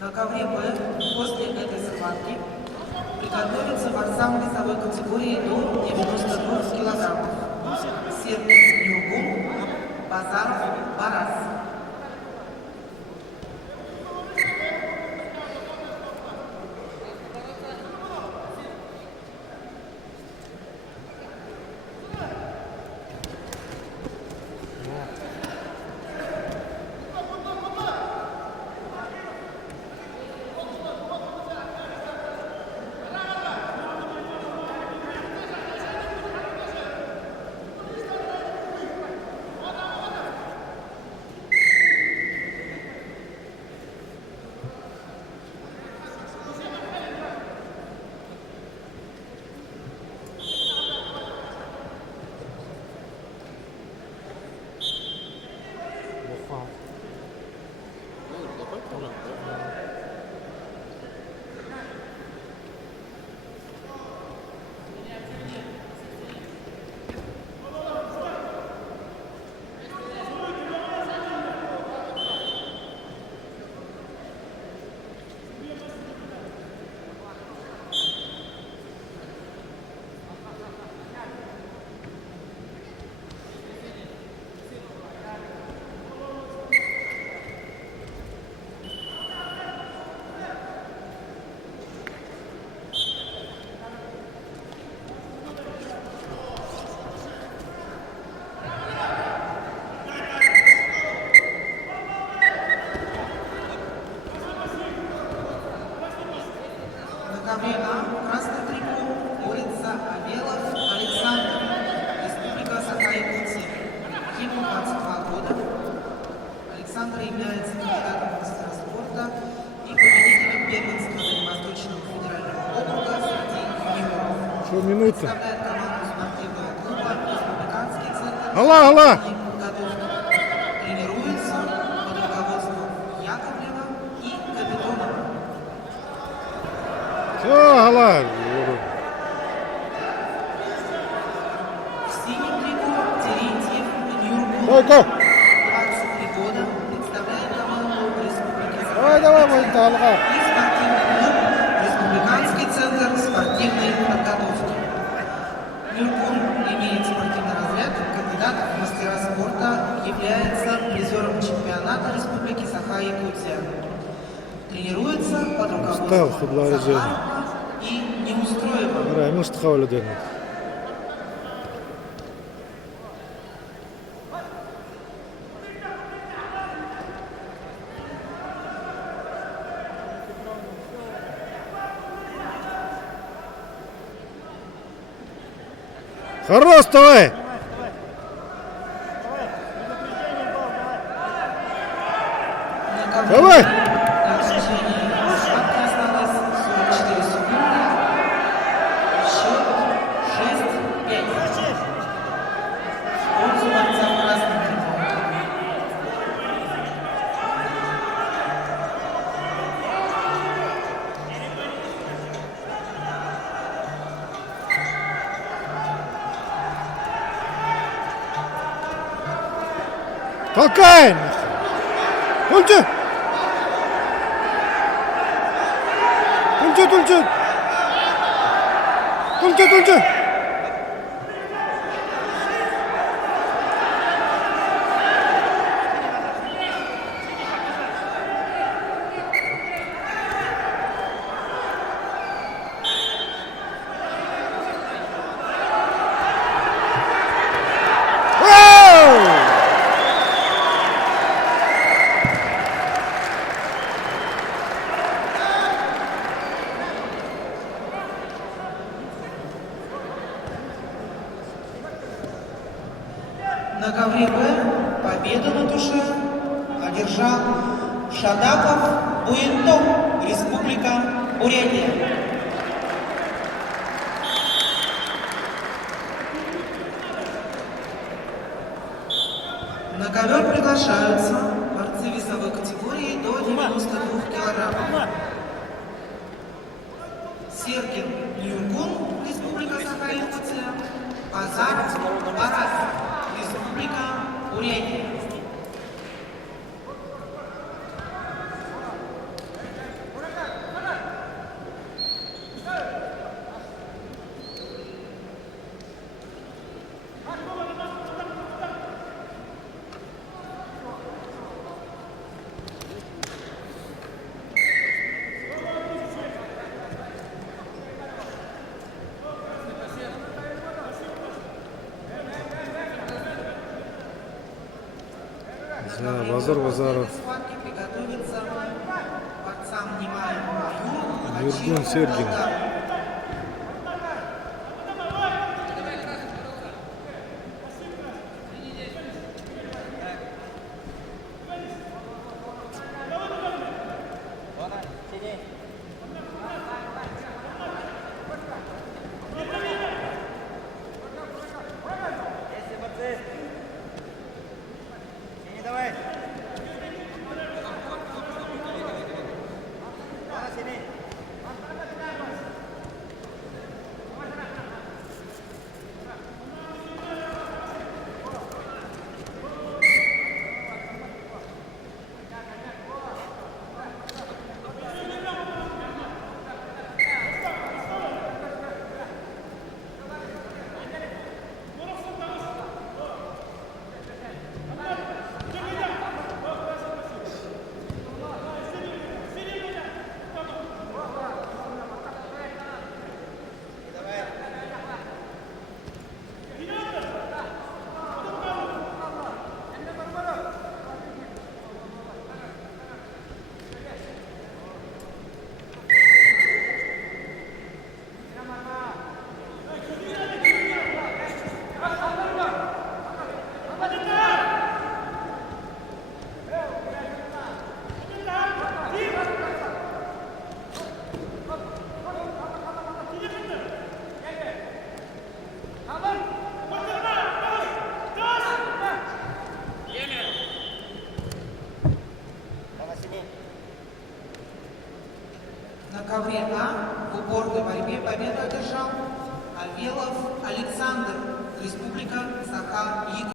На ковре Б после этой схватки приготовится борцам весовой категории до 92 килограммов. Сербин Нюргун, Базаров Барас. На ковре А красный трико борется Авелов Александр, Республика Саха-Якутия. Ему 22 года. Александр является кандидатом в мастера спорта и победителем первенства Дальневосточного федерального округа среди юниоров. Что, минута? Представляет команду спортивного клуба «Республиканский центр». Алла! Тренируется под руководством Яковлева и Капитонова. Все, Алла! В синем трико Терентьев Нюргун. 23 года. Представляет команду Республики Давай, Алла! и спортивный клуб «Республиканский центр спортивной подготовки». Нюргун имеет спортивный разряд, кандидат в мастера спорта, является призером чемпионата Республики Саха-Якутия. Тренируется под руководством Захарова и Неустроева. Может, хавали денег. Хорош, давай! Давай! На окончании схватки осталось 44 секунды. Счет 6-5. В пользу борца в красном трико. Толкай! Тульчи! Тульчи! На ковре Б победу на душе одержал Шадаков Буентоп, Республика Бурятия. На ковер приглашаются борцы весовой категории до 92 килограммов. Серкин Нюргун, Республика Саха-Якутия, Базаров Барас, Республика Бурятия. одновременно Базар после Базаров. этой схватки приготовиться борцам Немаев Аюр, Юрген Хачиров, Сергин. Долгар. На ковре А в упорной борьбе победу одержал Авелов Александр, Республика Саха-Якутия.